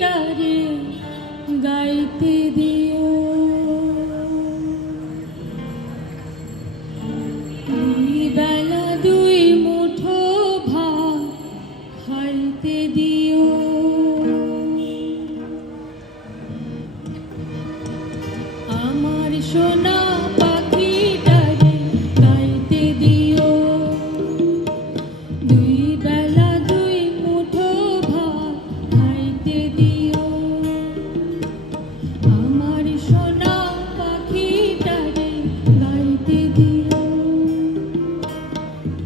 পাখিটারে গাইতে দিও। দুই বেলা দুই মুঠো ভাত খাইতে দিও। আমার সোনা পাখিটারে গাইতে দিও। দুই বেলা দুই মুঠো ভাত খাইতে দিও। আমার সোনা পাখিটারে গাইতে দিও।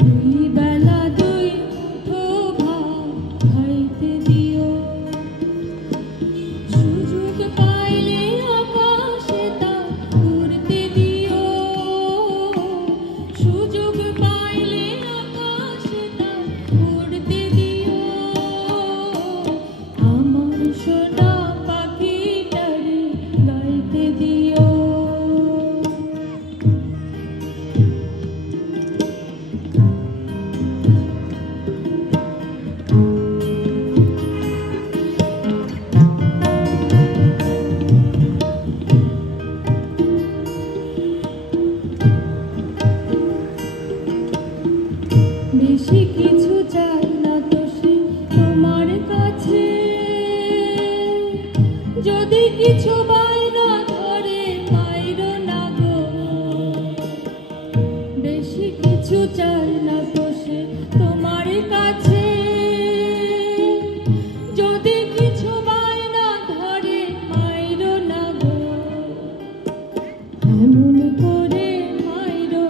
দুই বেলা দুই মুঠো ভাত খাইতে দিও। সুযোগ পাইলে আকাশে তা উড়তে দিও। সুযোগ পাইলে আকাশে তা উড়তে দিও। আমার সোনা পাখিটারে গাইতে দিও। বেশি কিছু চাই না তো সে তোমার কাছে। যদি কিছু বায়না ধরে মাইরো না গো। বেশি কিছু চাই না তো সে তোমার কাছে। যদি কিছু বায়না ধরে মাইরো না গো। এমন করে মাইরো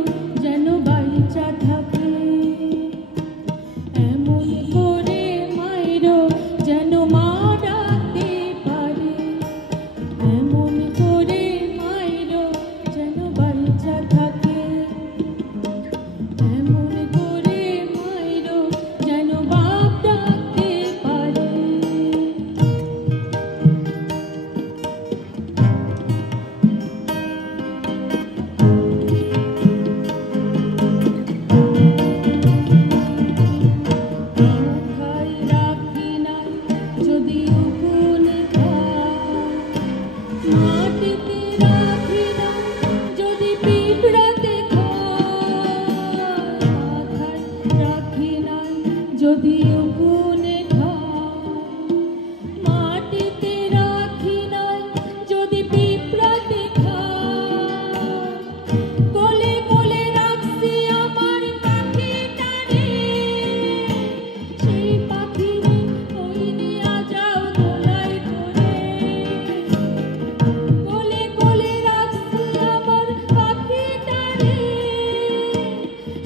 যেন বাচ্চা থাকে। এমন করে মাইরো যেন মা ডাকতে পারে। এমন করে মাইরো যেন বাচ্চা থাকে। এমন করে মাইরো যেন বাপ ডাকতে পারে। মাথায় রাখি নাই যদি উকুনে খায়। মাটিতে রাখি নাই যদি পিঁপড়াতে খায়। মাথায় রাখি নাই যদি উকুনে খায়। মাটিতে রাখি নাই যদি পিঁপড়াতে খায়। কোলে কোলে রাখছি আমার পাখিটারে। সেই পাখিরে ওই নিয়া যাও দোলায় করে। কোলে কোলে রাখছি আমার পাখিটারে।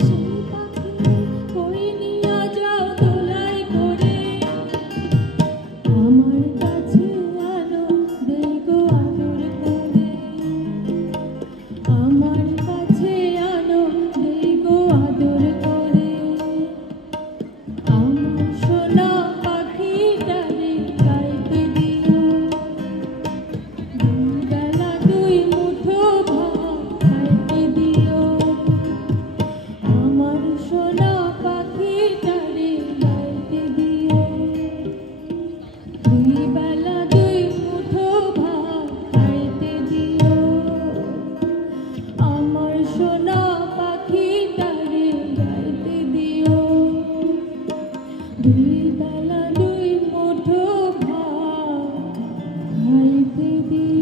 সেই পাখিরে ওই নিয়া যাও দোলায় করে। আমার কাছে আনো দেখো আদর করে। আমার কাছে আনো দেখো আদর করে। আমার সোনা পাখিটারে গাইতে দিও। দুই বেলা দুই মুঠো ভাত খাইতে দিও। আমার সোনা পাখিটারে গাইতে দিও। দুই বেলা দুই মুঠো ভাত খাইতে দিও। আমার সোনা পাখিটারে গাইতে দিও। দুই বেলা দুই মুঠো ভাত খাইতে দিও।